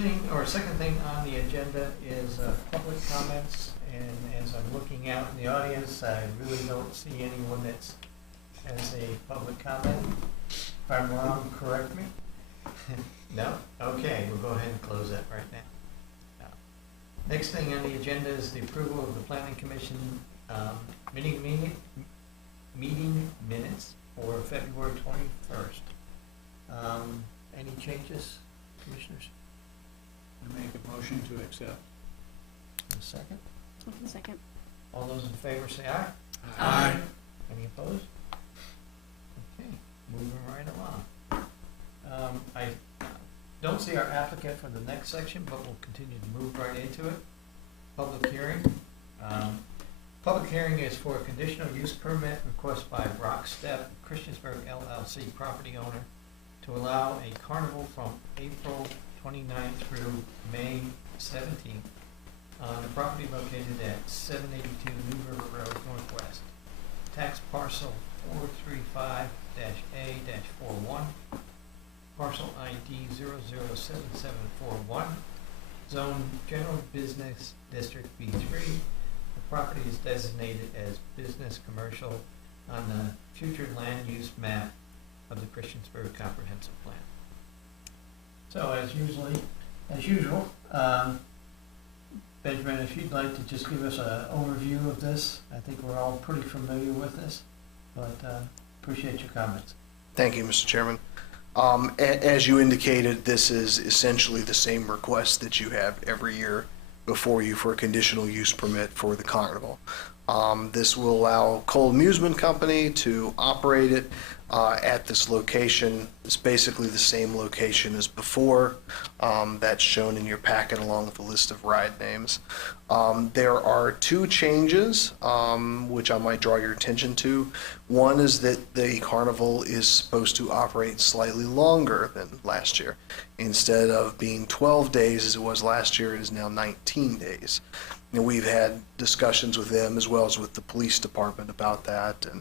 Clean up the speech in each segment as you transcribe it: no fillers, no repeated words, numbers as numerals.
thing, or second thing on the agenda is public comments, and as I'm looking out in the audience, I really don't see anyone that's has a public comment. If I'm wrong, correct me. No? Okay, we'll go ahead and close that right now. Next thing on the agenda is the approval of the Planning Commission meeting minutes for February 21st. Any changes, commissioners? I make a motion to accept. A second? Second. All those in favor say aye. Aye. Any opposed? Okay, moving right along. I don't see our applicant for the next section, but we'll continue to move right into it. Public hearing. Public hearing is for a conditional use permit request by Brock Step Christiansburg LLC property owner to allow a carnival from April 29th through May 17th on a property located at 782 New River Road Northwest. Tax parcel 435-A-41, parcel ID 007741, zone general business district B3. The property is designated as business commercial on the future land use map of the Christiansburg Comprehensive Plan. So as usual, Benjamin, if you'd like to just give us an overview of this. I think we're all pretty familiar with this, but appreciate your comments. Thank you, Mr. Chairman. As you indicated, this is essentially the same request that you have every year before you for a conditional use permit for the carnival. This will allow Cole Amusement Company to operate it at this location. It's basically the same location as before. That's shown in your packet along with the list of ride names. There are two changes which I might draw your attention to. One is that the carnival is supposed to operate slightly longer than last year. Instead of being 12 days as it was last year, it is now 19 days. And we've had discussions with them as well as with the police department about that, and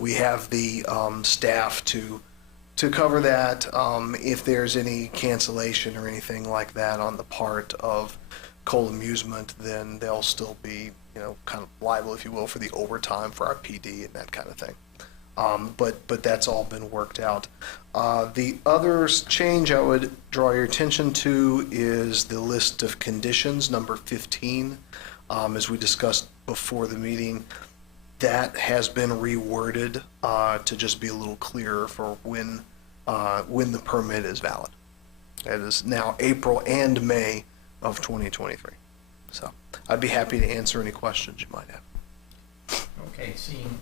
we have the staff to cover that if there's any cancellation or anything like that on the part of Cole Amusement, then they'll still be kind of liable, if you will, for the overtime for our PD and that kind of thing. But that's all been worked out. The other change I would draw your attention to is the list of conditions, number 15. As we discussed before the meeting, that has been reworded to just be a little clearer for when the permit is valid. It is now April and May of 2023. So I'd be happy to answer any questions you might have. Okay, seeing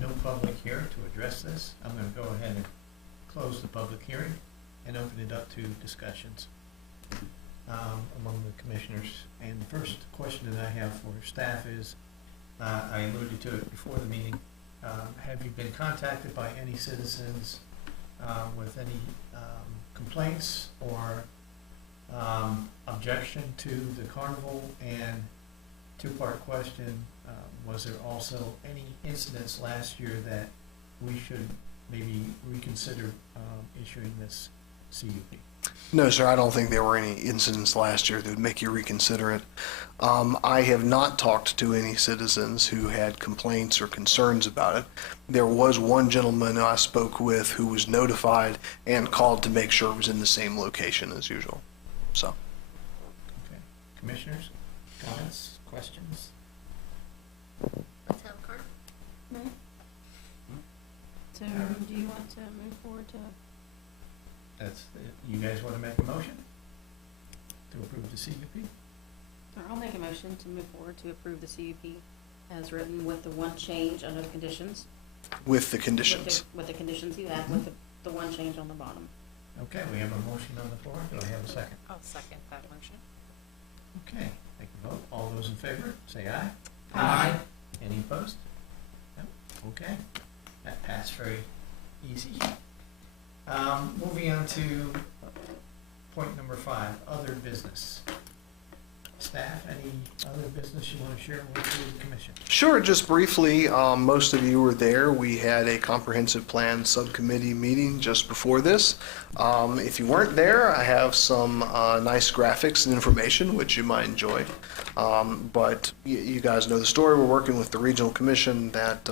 no public here to address this, I'm going to go ahead and close the public hearing and open it up to discussions among the commissioners. And the first question that I have for staff is, I alluded to it before the meeting, have you been contacted by any citizens with any complaints or objection to the carnival? And two-part question, was there also any incidents last year that we should maybe reconsider issuing this CUP? No, sir, I don't think there were any incidents last year that would make you reconsider it. I have not talked to any citizens who had complaints or concerns about it. There was one gentleman I spoke with who was notified and called to make sure it was in the same location as usual. So. Okay, commissioners, comments, questions? Let's have a card. So do you want to move forward to? You guys want to make a motion to approve the CUP? Or I'll make a motion to move forward to approve the CUP as written with the one change under the conditions. With the conditions. With the conditions you have, with the one change on the bottom. Okay, we have a motion on the floor. Do I have a second? I'll second that motion. Okay, take a vote. All those in favor, say aye. Aye. Any opposed? No? Okay, that passed very easy. Moving on to point number 5, other business. staff, any other business you want to share with the commission? Sure, just briefly, most of you were there. We had a comprehensive plan subcommittee meeting just before this. If you weren't there, I have some nice graphics and information which you might enjoy. But you guys know the story. We're working with the regional commission. That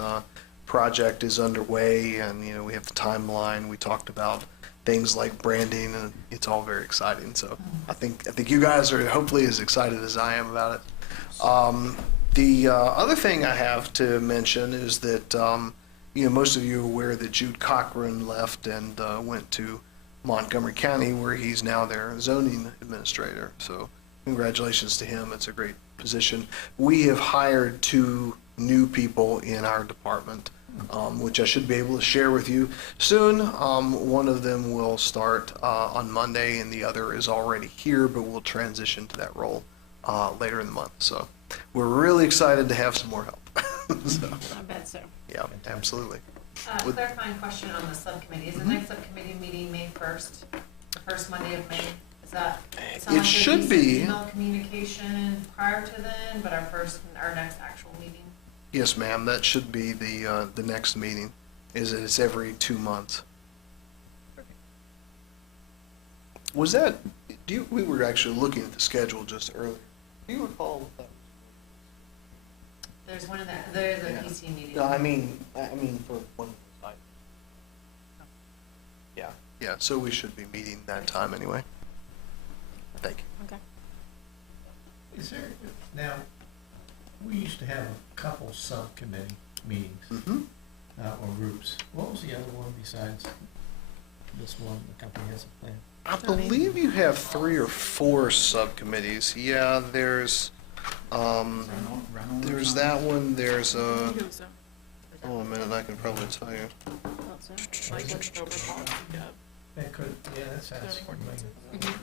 project is underway, and we have the timeline. We talked about things like branding, and it's all very exciting. So I think you guys are hopefully as excited as I am about it. The other thing I have to mention is that most of you are aware that Jude Cochran left and went to Montgomery County, where he's now their zoning administrator. So congratulations to him. It's a great position. We have hired 2 new people in our department, which I should be able to share with you soon. One of them will start on Monday, and the other is already here, but will transition to that role later in the month. So we're really excited to have some more help. So, I bet so. yeah, absolutely. With- Clarifying question on the subcommittee. Is the next subcommittee meeting May 1st, the first Monday of May? Is that? sound It like should there'd be. some email communication prior to then, but our next actual meeting? Yes, ma'am. That should be the next meeting. It's every 2 months. Was that? We were actually looking at the schedule just earlier. Do you recall what that? There's one of that, there's a Yeah. PC meeting. No, I mean for one. Yeah. Yeah. So we should be meeting that time anyway. Thank you. Okay. Is there, now, we used to have a couple subcommittee meetings, Mm-hmm. or groups. What was the other one besides this one, the comprehensive plan? I believe you have 3 or 4 subcommittees. Yeah, there's Reynolds there's on that one. There's a a minute. I can probably tell you. That could, yeah, that sounds familiar.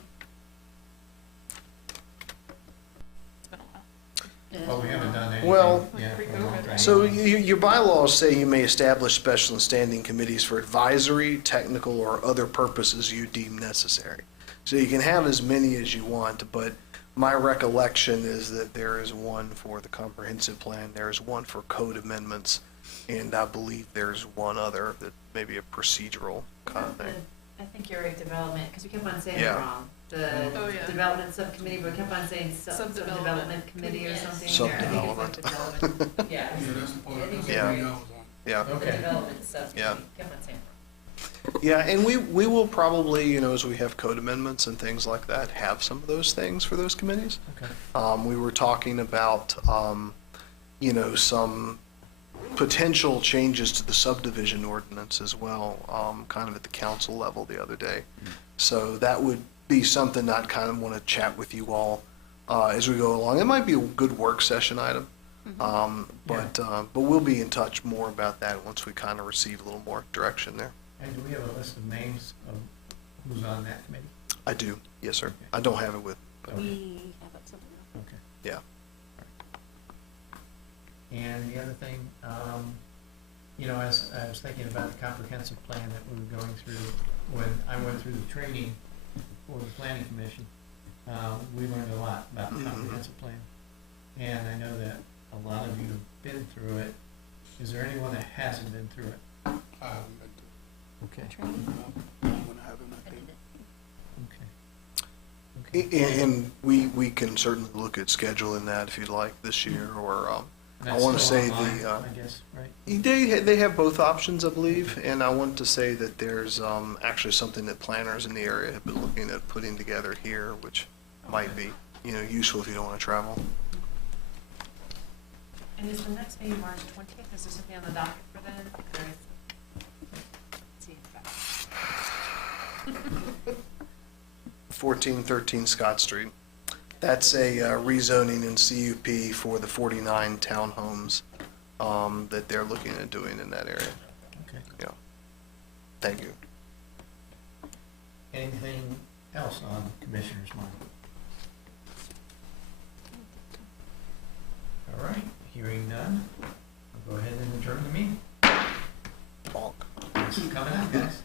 Well, we haven't done anything. Well, Yeah, for a long time. So your bylaws say you may establish special and standing committees for advisory, technical, or other purposes you deem necessary. So you can have as many as you want, but my recollection is that there is one for the comprehensive plan, there is one for code amendments, and I believe there's one other that may be a procedural kind of thing. I think you're right, development, because we kept on saying it Yeah. wrong. Oh, The yeah. development subcommittee, but we kept on saying subdevelopment committee or Yes. something. Subdevelopment. I think it's like development. Yeah. Yeah, that's the part, that's the Yeah. way I was on. Yeah. The Okay, development subcommittee, Yeah. kept on saying it Yeah, and we will probably, as we have code amendments and things like that, have some of those things for those committees. okay. We were talking about, some potential changes to the subdivision ordinance as well, kind of at the council level the other day. So that would be something I'd kind of want to chat with you all as we go along. It might be a good work session item, but we'll be in touch more about that once we kind of receive a little more direction there. And do we have a list of names of who's on that committee? I do, yes, sir. I don't have it with, We have it somewhere. Okay. yeah. And the other thing, as I was thinking about the comprehensive plan that we were going through, when I went through the training for the planning commission, we learned a lot about the Mhm. comprehensive plan. And I know that a lot of you have been through it. Is there anyone that hasn't been through it? I haven't been Okay. Training. to, I'm gonna have him, I think. Okay. Okay. And we can certainly look at scheduling that if you'd like this year, or, And I that's wanna still say online, the, I guess, right? they have both options, I believe, and I want to say that there's, actually something that planners in the area have been looking at putting together here, which might be, useful if you don't wanna travel. And is the next meeting March 20th? Is there something on the docket for then? Or is- let's see, it's back. 1413 Scott Street. That's a rezoning in CUP for the 49 townhomes that they're looking at doing in that area. Okay. Yeah. Thank you. Anything else on Commissioner's mind? All right, hearing none, I'll go ahead and adjourn the meeting. Bonk. Thanks for coming out, guys.